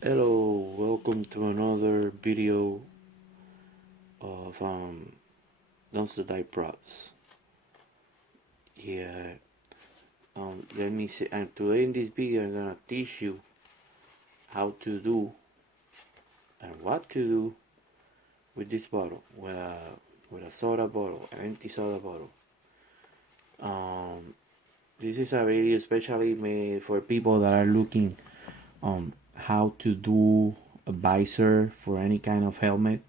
Hello, welcome to another video of Dumpster Dive Props. Yeah, let me see. And today in this video, I'm gonna teach you how to do and what to do with this bottle, with a soda bottle, an empty soda bottle. Um, this is a video especially made for people that are looking how to do a visor for any kind of helmet.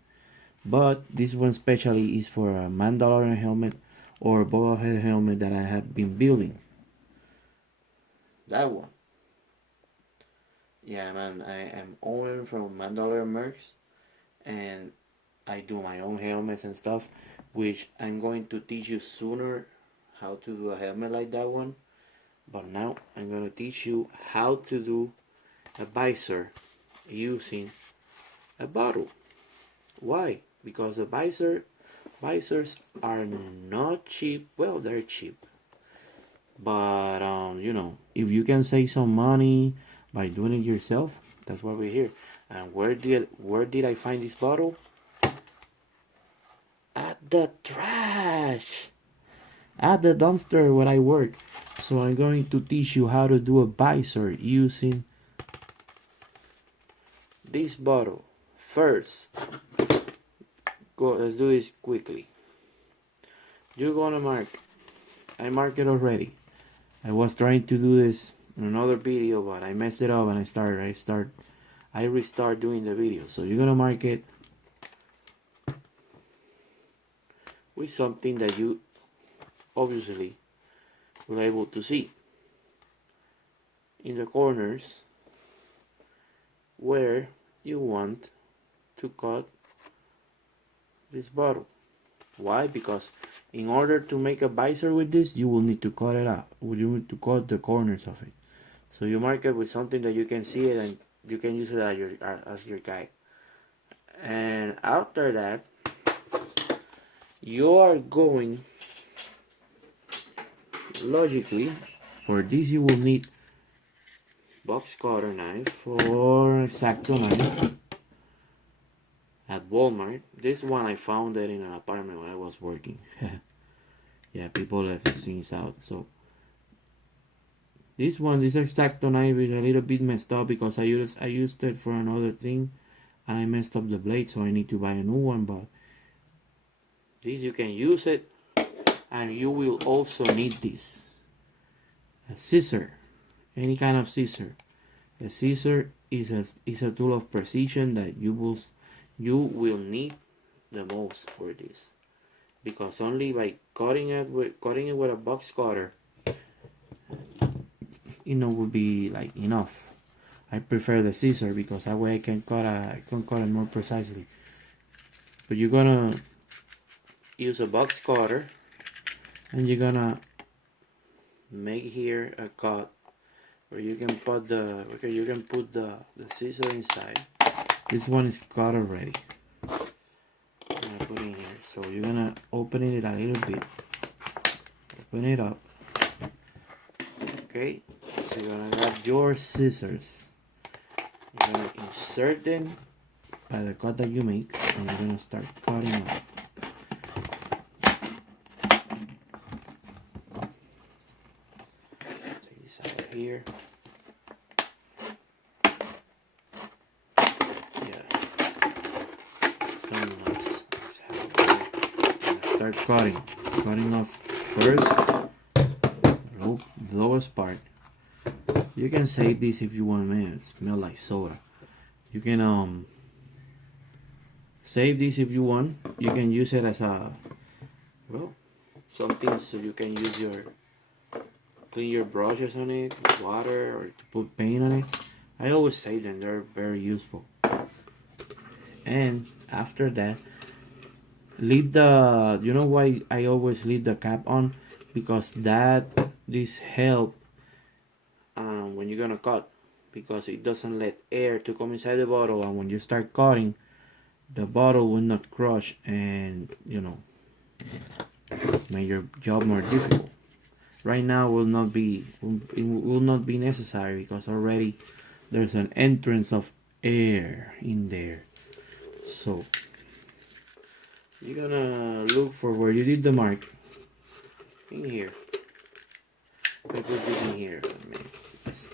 But this one especially is for a Mandalorian helmet or Boba Fett helmet that I have been building. That one. Yeah, man, I am Owen from Mandalorian Mercs, and I do my own helmets and stuff, which I'm going to teach you sooner how to do a helmet like that one. But now I'm going to teach you how to do a visor using a bottle. Why? Because the visors are not cheap. Well, they're cheap, but if you can save some money by doing it yourself, that's why we're here. And where did I find this bottle? At the trash, at the dumpster where I work. So I'm going to teach you how to do a visor using this bottle. First, let's do this quickly. You're gonna mark. I marked it already. I was trying to do this in another video, but I messed it up and I restart doing the video. So you're gonna mark it with something that you obviously will able to see in the corners where you want to cut this bottle. Why? Because in order to make a visor with this, you will need to cut it out. You need to cut the corners of it. So you mark it with something that you can see it and you can use it as your guide. And after that, you are going, logically, for this you will need box cutter knife or X-Acto knife at Walmart. This one I found it in an apartment when I was working. Yeah, people left things out. So this X-Acto knife is a little bit messed up because I used it for another thing and I messed up the blade, so I need to buy a new one. But this, you can use it, and you will also need this, a scissor, any kind of scissor. A scissor is a tool of precision that you will need the most for this, because only by cutting it with a box cutter, would be like enough. I prefer the scissor because that way I can cut it more precisely. But you're gonna use a box cutter and you're gonna make here a cut where you can put the scissor inside. This one is cut already. I'm gonna put in here. So you're gonna open it a little bit. Open it up. Okay. So you're gonna grab your scissors. You're gonna insert them by the cut that you make, and you're gonna start cutting up. Take this out here. Yeah. So nice. Start cutting off first the lowest part. You can save this if you want, man. It smells like soda. You can save this if you want. You can use it as something, so you can clean your brushes on it with water or to put paint on it. I always save them, they're very useful. And after that, leave the, you know why I always leave the cap on? Because this help when you're gonna cut, because it doesn't let air to come inside the bottle, and when you start cutting, the bottle will not crush and make your job more difficult. Right now it will not be necessary because already there's an entrance of air in there. So you're gonna look for where you did the mark in here. I put this in here. I mean, it's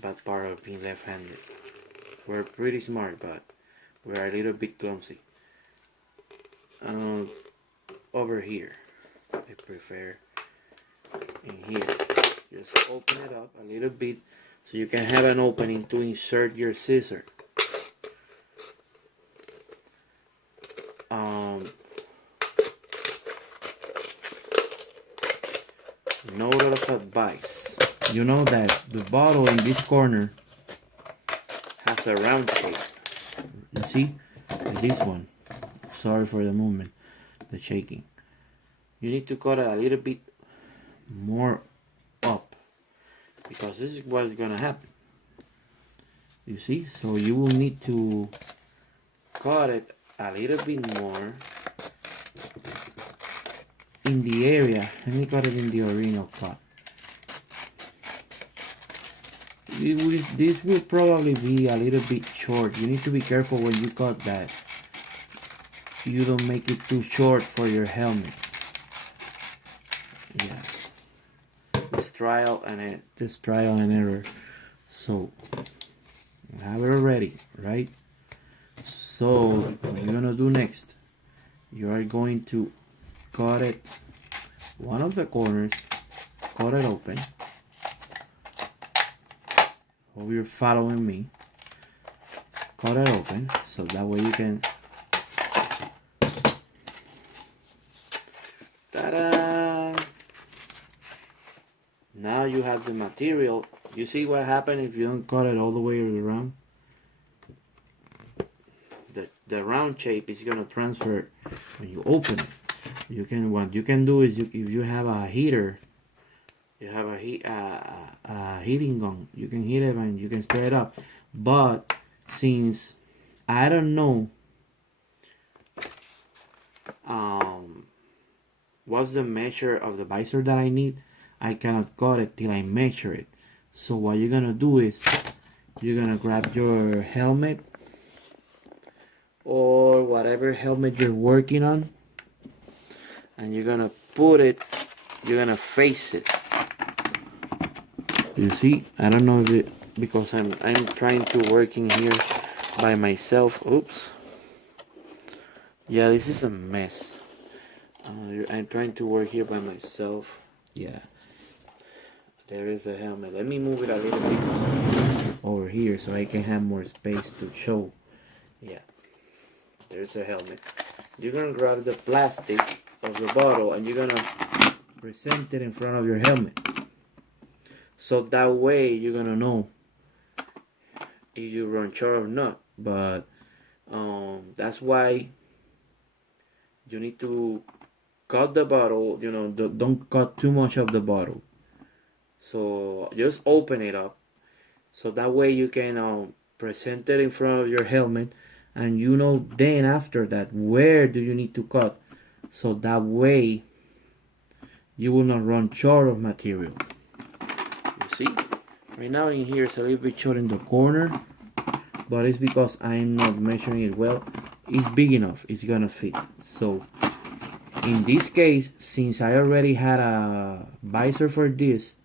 bad part of being left-handed. We're pretty smart, but we're a little bit clumsy. Over here, I prefer in here. Just open it up a little bit so you can have an opening to insert your scissor. Note of advice. You know that the bottle in this corner has a round shape. You see? This one. Sorry for the movement, the shaking. You need to cut it a little bit more up because this is what's gonna happen. You see? So you will need to cut it a little bit more in the area. Let me cut it in the original cut. This will probably be a little bit short. You need to be careful when you cut that. You don't make it too short for your helmet. Yeah. It's trial and error. So you have it already, right? So what you're gonna do next, you are going to cut it, one of the corners, cut it open. Hope you're following me. Cut it open so that way you can. Ta-da! Now you have the material. You see what happens if you don't cut it all the way around? The round shape is gonna transfer when you open it. What you can do is if you have a heater, you have a heating gun, you can heat it and you can stir it up. But since I don't know what's the measure of the visor that I need, I cannot cut it till I measure it. So what you're gonna do is you're gonna grab your helmet or whatever helmet you're working on, and you're gonna put it, you're gonna face it. You see, I don't know if it, because I'm trying to work in here by myself. Oops. Yeah, this is a mess. I'm trying to work here by myself. Yeah. There is a helmet. Let me move it a little bit over here so I can have more space to show. Yeah. There's a helmet. You're gonna grab the plastic of the bottle and you're gonna present it in front of your helmet. So that way you're gonna know if you run short or not. But that's why you need to cut the bottle. You know, don't cut too much of the bottle. So just open it up. So that way you can present it in front of your helmet, and you know then after that where do you need to cut. So that way you will not run short of material. You see, right now in here it's a little bit short in the corner, but it's because I'm not measuring it well. It's big enough, it's gonna fit. So in this case, since I already had a visor for this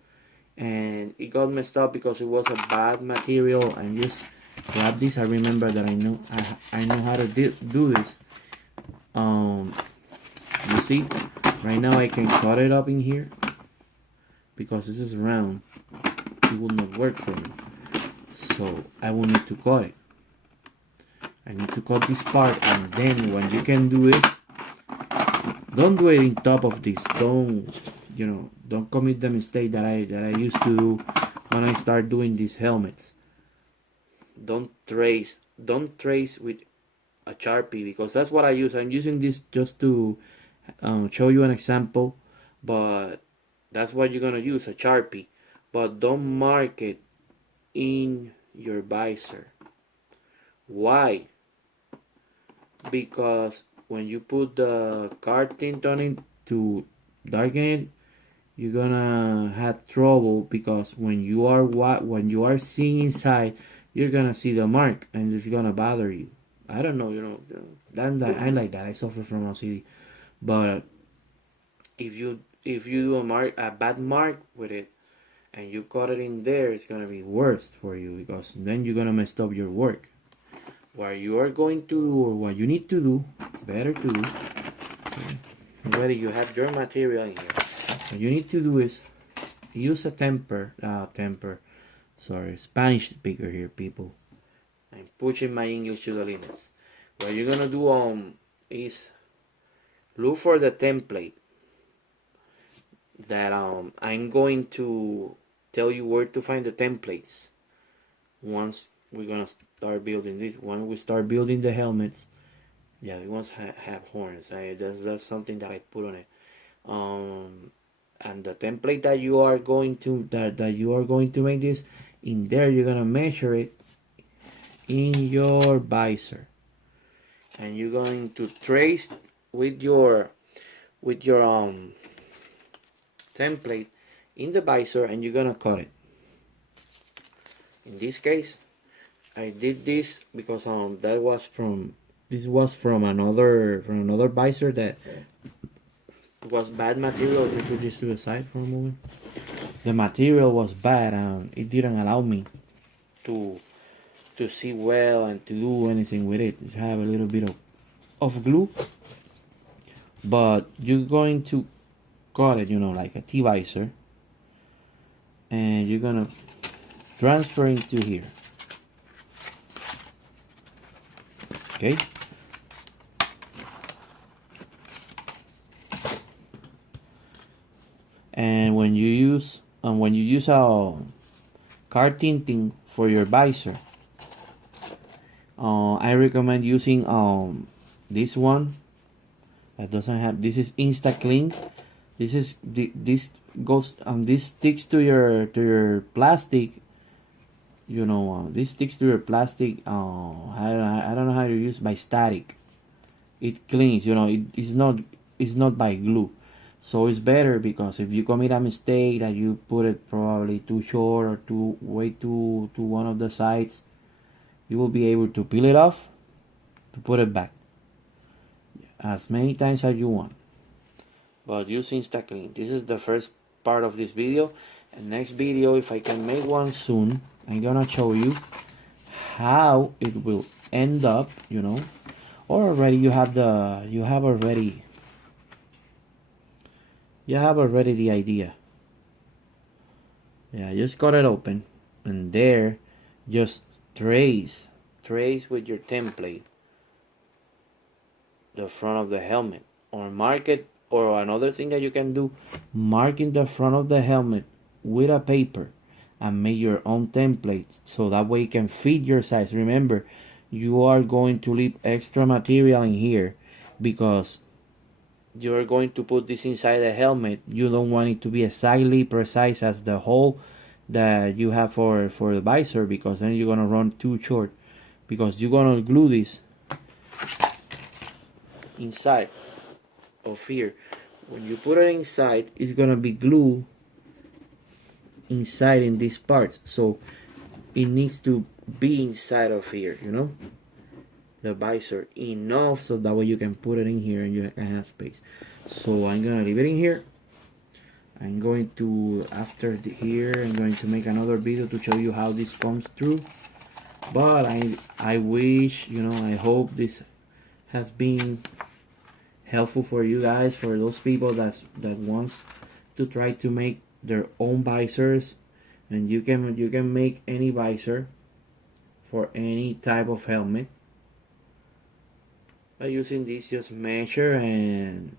and it got messed up because it was a bad material, and just grab this. I remember that I know how to do this. You see, right now I can cut it up in here because this is round. It will not work for me, so I will need to cut it. I need to cut this part, and then when you can do it, don't do it in top of this. Don't commit the mistake that I used to do when I start doing these helmets. Don't trace with a Sharpie, because that's what I use. I'm using this just to show you an example, but that's what you're gonna use, a Sharpie. But don't mark it in your visor. Why? Because when you put the card tint on it to darken it, you're gonna have trouble, because when you are seeing inside, you're gonna see the mark and it's gonna bother you. I don't know, that I like that. I suffer from OCD, but if you do a bad mark with it and you cut it in there, it's gonna be worse for you because then you're gonna mess up your work. What you are going to do, or what you need to do, better to do, whether you have your material in here, what you need to do is use a Spanish speaker here, people. I'm pushing my English to the limits. What you're gonna do is look for the template that I'm going to tell you where to find the templates once we're gonna start building this. When we start building the helmets, yeah, the ones have horns. That's something that I put on it. And the template that you are going to make this in there, you're gonna measure it in your visor, and you're going to trace with your template in the visor, and you're gonna cut it. In this case, I did this because this was from another visor that was bad material. We put this to the side for a moment. The material was bad and it didn't allow me to see well and to do anything with it. It have a little bit of glue, but you're going to cut it, like a T-visor, and you're gonna transfer it to here. Okay. And when you use a card tinting for your visor, I recommend using this one that doesn't have. This is Insta Clean. This sticks to your plastic. This sticks to your plastic. I don't know how to use by static. It cleans. It's not by glue. So it's better because if you commit a mistake that you put it probably too short or too way to one of the sides, you will be able to peel it off to put it back as many times as you want. But use InstaClean. This is the first part of this video, and next video, if I can make one soon, I'm gonna show you how it will end up. Or already you have already the idea. Yeah, just cut it open, and there, just trace with your template the front of the helmet, or mark it. Or another thing that you can do, marking the front of the helmet with a paper and make your own template, so that way you can fit your size. Remember, you are going to leave extra material in here because you're going to put this inside the helmet. You don't want it to be exactly precise as the hole that you have for the visor, because then you're gonna run too short, because you're gonna glue this inside of here. When you put it inside, it's gonna be glue inside in these parts, so it needs to be inside of here, the visor enough, so that way you can put it in here and you can have space. So I'm gonna leave it in here. I'm going to, after here, I'm going to make another video to show you how this comes through. But I wish, I hope this has been helpful for you guys, for those people that wants to try to make their own visors. And you can make any visor for any type of helmet by using this. Just measure and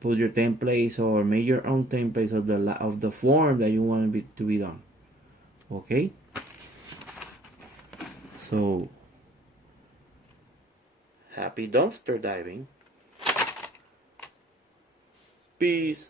put your templates, or make your own templates of the form that you want it to be done. Okay, so happy dumpster diving. Peace.